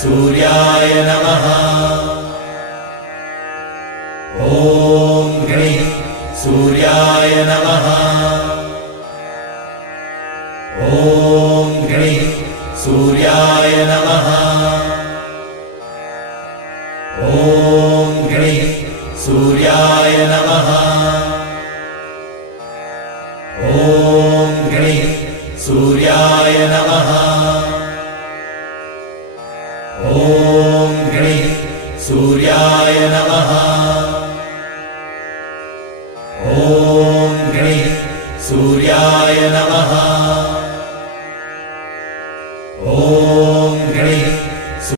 सूर्याय नमः। ॐ गणिः सूर्याय नमः। ॐ गणिः सूर्याय नमः। ॐ गणिः सूर्याय नमः। ॐ गणिः सूर्याय नमः। ॐ गणिः सूर्याय नमः।